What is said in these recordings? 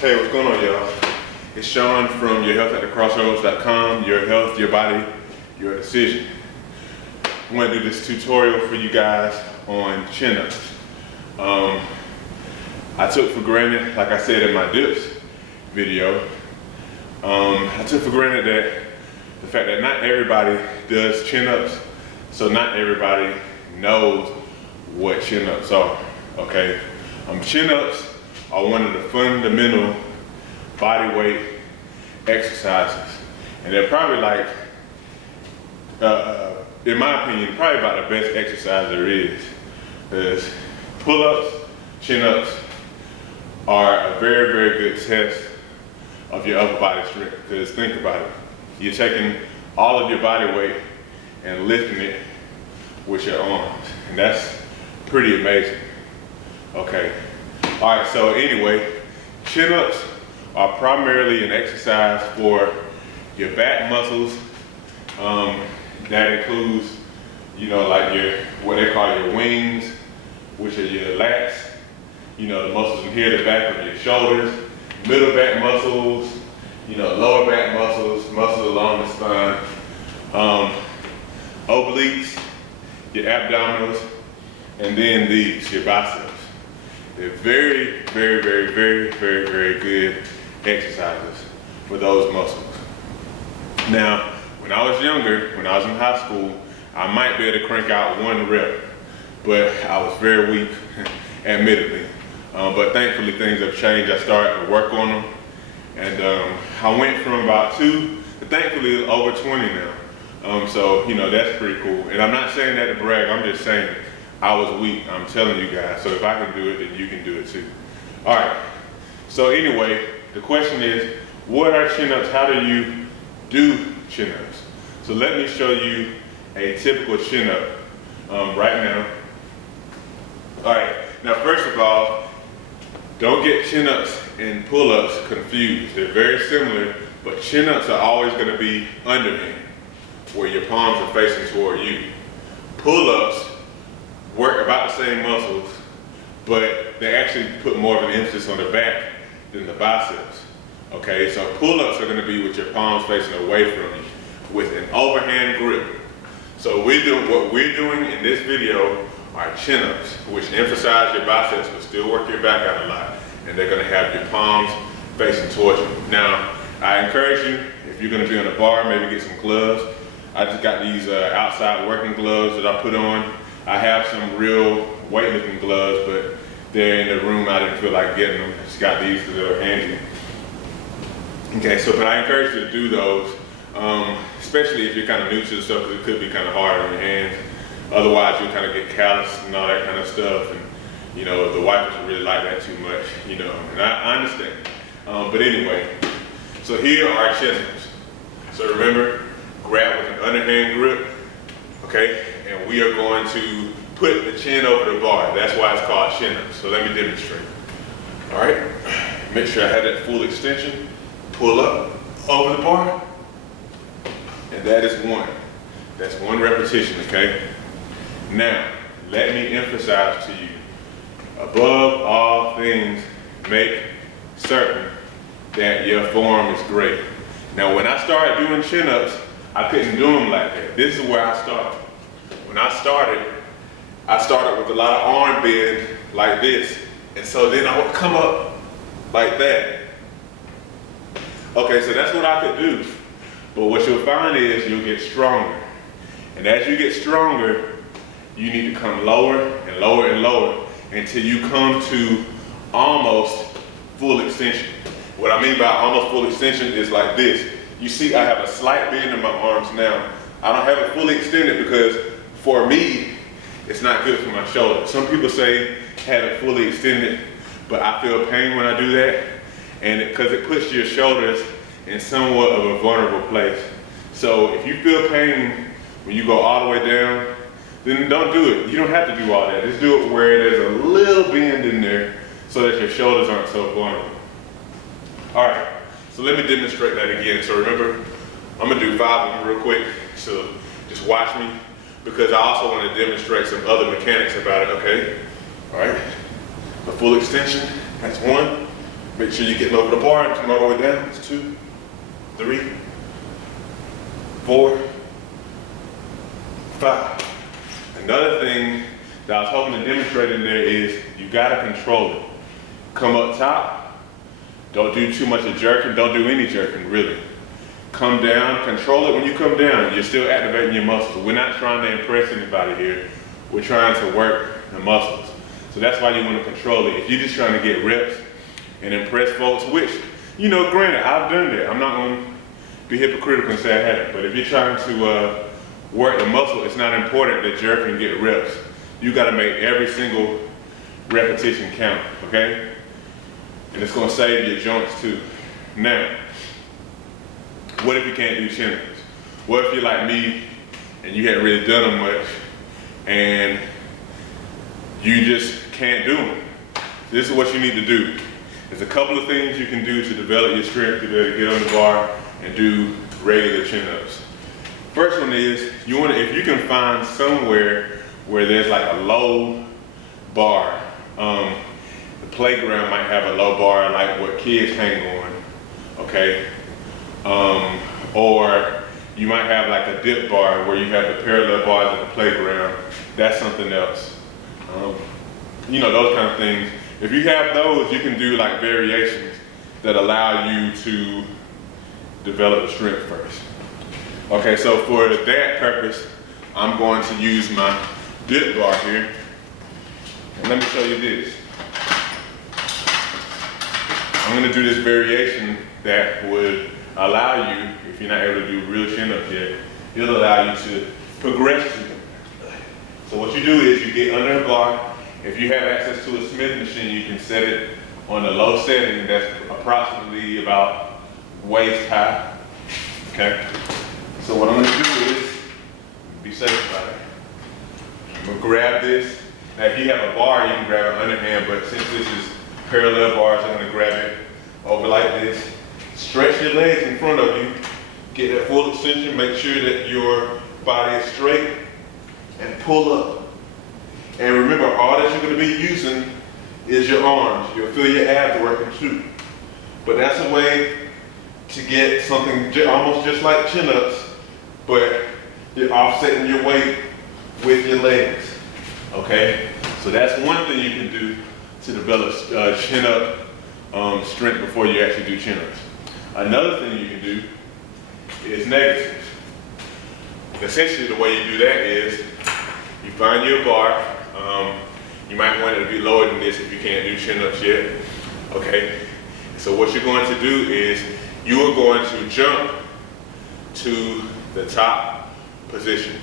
Hey, what's going on, y'all? It's Sean from yourhealthatthecrossroads.com. Your health, your body, your decision. I'm going to do this tutorial for you guys on chin-ups. I took for granted, like I said in my dips video, I took for granted that the fact that not everybody does chin-ups, so not everybody knows what chin-ups are, okay? Chin-ups are one of the fundamental body weight exercises. And they're probably like, in my opinion, probably about the best exercise there is. Because pull-ups, chin-ups are a very, very good test of your upper body strength. Because think about it, you're taking all of your body weight and lifting it with your arms. And that's pretty amazing, okay? All right, so anyway, chin-ups are primarily an exercise for your back muscles. That includes, like what they call your wings, which are your lats, the muscles in here, the back of your shoulders, middle back muscles, lower back muscles, muscles along the spine, obliques, your abdominals, and then these, your biceps. They're very, very, very, very, very, very good exercises for those muscles. Now, when I was younger, when I was in high school, I might be able to crank out one rep, but I was very weak, admittedly. But thankfully things have changed. I started to work on them, and I went from about 2 to thankfully over 20 now. So that's pretty cool. And I'm not saying that to brag, I'm just saying I was weak, I'm telling you guys. So if I can do it, then you can do it too. All right, so anyway, the question is, what are chin-ups? How do you do chin-ups? So let me show you a typical chin-up right now. All right, now first of all, don't get chin-ups and pull-ups confused. They're very similar, but chin-ups are always gonna be underhand, where your palms are facing toward you. Pull-ups work about the same muscles, but they actually put more of an emphasis on the back than the biceps. Okay, so pull-ups are going to be with your palms facing away from you with an overhand grip. So what we're doing in this video are chin-ups, which emphasize your biceps but still work your back out a lot. And they're going to have your palms facing towards you. Now, I encourage you, if you're going to be on a bar, maybe get some gloves. I just got these outside working gloves that I put on. I have some real weightlifting gloves, but they're in the room. I didn't feel like getting them. Just got these because they were handy. Okay, but I encourage you to do those, especially if you're kind of new to the stuff, because it could be kind of hard on your hands. Otherwise, you'll kind of get calloused and all that kind of stuff, and the wife doesn't really like that too much, and I understand. But anyway, so here are chin-ups. So remember, grab with an underhand grip, okay? And we are going to put the chin over the bar. That's why it's called chin-up. So let me demonstrate. All right, make sure I have that full extension. Pull up over the bar. And that is one. That's one repetition, okay? Now, let me emphasize to you, above all things, make certain that your form is great. Now, when I started doing chin-ups, I couldn't do them like that. This is where I started. When I started with a lot of arm bend like this. And so then I would come up like that. Okay, so that's what I could do. But what you'll find is you'll get stronger. And as you get stronger, you need to come lower and lower and lower until you come to almost full extension. What I mean by almost full extension is like this. You see I have a slight bend in my arms now. I don't have it fully extended because for me, it's not good for my shoulder. Some people say have it fully extended, but I feel pain when I do that, and because it puts your shoulders in somewhat of a vulnerable place. So if you feel pain when you go all the way down, then don't do it. You don't have to do all that. Just do it where there's a little bend in there so that your shoulders aren't so vulnerable. All right, so let me demonstrate that again. So remember, I'm gonna do 5 of them real quick, so just watch me, because I also want to demonstrate some other mechanics about it, okay? All right, a full extension, that's 1. Make sure you're getting over the bar and come all the way down. It's 2, 3, 4, 5. Another thing that I was hoping to demonstrate in there is you gotta control it. Come up top, don't do too much of jerking, don't do any jerking really. Come down, control it when you come down. You're still activating your muscles. We're not trying to impress anybody here. We're trying to work the muscles. So that's why you want to control it. If you're just trying to get reps and impress folks, which, you know, granted, I've done that. I'm not going to be hypocritical and say I haven't. But if you're trying to work the muscle, it's not important to jerk and get reps. You got to make every single repetition count, okay? And it's going to save your joints too. Now, what if you can't do chin-ups? What if you're like me and you haven't really done them much and you just can't do them? This is what you need to do. There's a couple of things you can do to develop your strength to be able to get on the bar and do regular chin-ups. First one is, if you can find somewhere where there's like a low bar. The playground might have a low bar like what kids hang on, okay? Or you might have like a dip bar where you have the parallel bars at the playground. That's something else. You know, those kind of things. If you have those, you can do like variations that allow you to develop the strength first. Okay, so for that purpose, I'm going to use my dip bar here. And let me show you this. I'm going to do this variation that would allow you, if you're not able to do real chin-ups yet, it'll allow you to progress to them. So what you do is you get under a bar. If you have access to a Smith machine, you can set it on the low setting that's approximately about waist high. Okay? So what I'm going to do is be safe about it. I'm going to grab this. Now if you have a bar, you can grab an underhand, but since this is parallel bars, I'm going to grab it over like this. Stretch your legs in front of you. Get that full extension. Make sure that your body is straight and pull up. And remember, all that you're going to be using is your arms. You'll feel your abs working too. But that's a way to get something almost just like chin-ups, but you're offsetting your weight with your legs. Okay? So that's one thing you can do to develop chin-up strength before you actually do chin-ups. Another thing you can do is negatives. Essentially, the way you do that is you find your bar. You might want it to be lower than this if you can't do chin-ups yet. Okay? So what you're going to do is you are going to jump to the top position,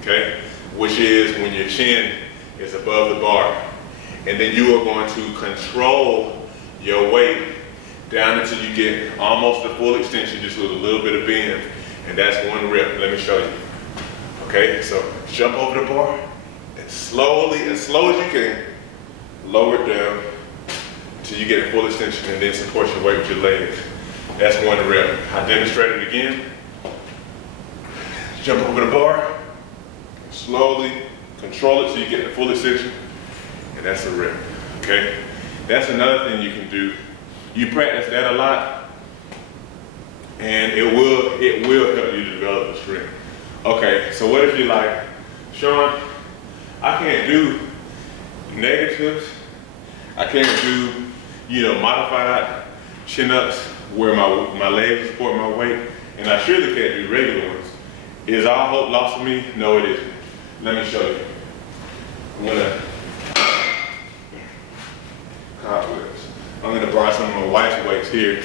okay? Which is when your chin is above the bar. And then you are going to control your weight down until you get almost the full extension, just with a little bit of bend. And that's one rep. Let me show you. Okay, so jump over the bar and slowly, as slow as you can, lower it down until you get a full extension, and then support your weight with your legs. That's one rep. I demonstrate it again. Jump over the bar, slowly control it so you get the full extension, and that's a rep. Okay? That's another thing you can do. You practice that a lot, and it will help you develop the strength. Okay, so what if you're like, Sean, I can't do negatives, I can't do, modified chin-ups where my legs support my weight, and I surely can't do regular ones. Is all hope lost for me? No, it isn't. Let me show you. I'm gonna borrow some of my wife's weights here.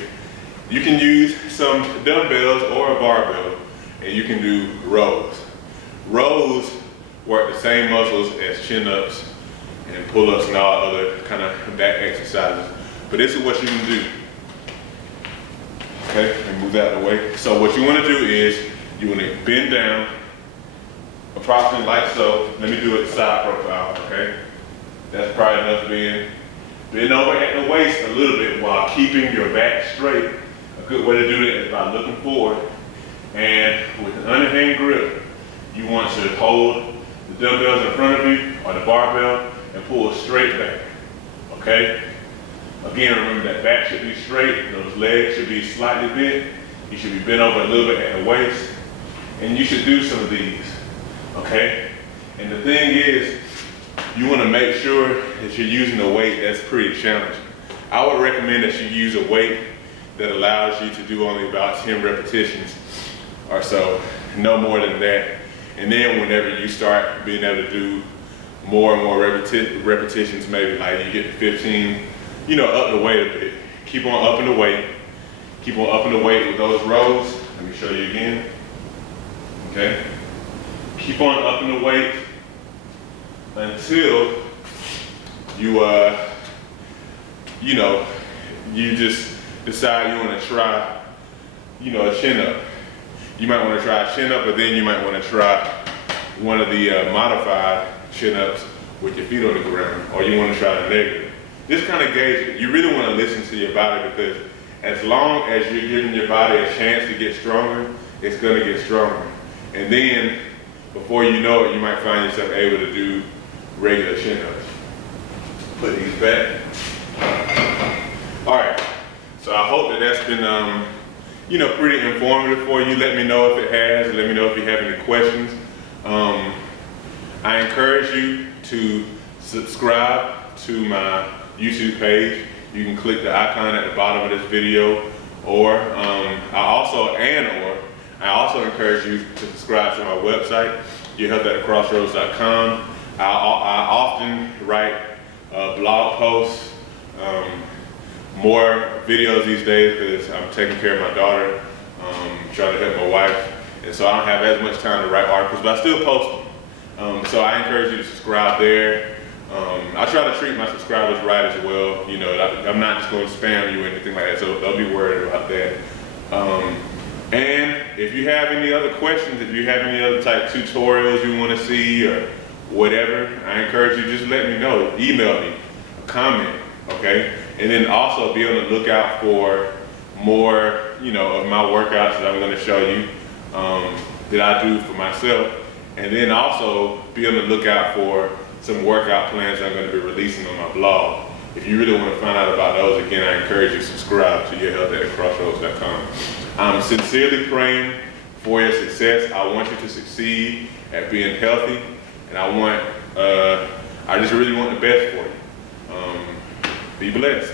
You can use some dumbbells or a barbell, and you can do rows. Rows work the same muscles as chin-ups and pull-ups and all other kind of back exercises. But this is what you can do. Okay, and move that out of the way. So what you want to do is you want to bend down, approximately like so. Let me do it side profile, okay? That's probably enough bend. Bend over at the waist a little bit while keeping your back straight. A good way to do that is by looking forward. And with an underhand grip, you want to hold the dumbbells in front of you or the barbell and pull straight back, okay? Again, remember that back should be straight, and those legs should be slightly bent. You should be bent over a little bit at the waist, and you should do some of these, okay? And the thing is, you wanna make sure that you're using a weight that's pretty challenging. I would recommend that you use a weight that allows you to do only about 10 repetitions or so, no more than that. And then whenever you start being able to do more and more repetitions, maybe like you get to 15, you know, up the weight a bit. Keep on upping the weight. Keep on upping the weight with those rows. Let me show you again. Okay? Keep on upping the weight until you, you know, you just decide you want to try, you know, a chin up. You might want to try a chin up, but then you might want to try one of the modified chin ups with your feet on the ground, or you want to try the negative. Just kind of gauge it. You really want to listen to your body, because as long as you're giving your body a chance to get stronger, it's going to get stronger. And then, before you know it, you might find yourself able to do regular chin-ups. Put these back. All right, so I hope that that's been, you know, pretty informative for you. Let me know if it has. Let me know if you have any questions. I encourage you to subscribe to my YouTube page. You can click the icon at the bottom of this video, or I also encourage you to subscribe to my website, yourhealth@crossroads.com. I often write blog posts, more videos these days because I'm taking care of my daughter, trying to help my wife, and so I don't have as much time to write articles, but I still post them. So I encourage you to subscribe there. I try to treat my subscribers right as well. You know, I'm not just going to spam you or anything like that, so don't be worried about that. And if you have any other questions, if you have any other type tutorials you want to see or whatever, I encourage you, just let me know. Email me, comment, okay? And then also be on the lookout for more, you know, of my workouts that I'm going to show you that I do for myself. And then also be on the lookout for some workout plans I'm going to be releasing on my blog. If you really want to find out about those, again, I encourage you to subscribe to yourhealth@crossroads.com. I'm sincerely praying for your success. I want you to succeed at being healthy, and I just really want the best for you. Be blessed.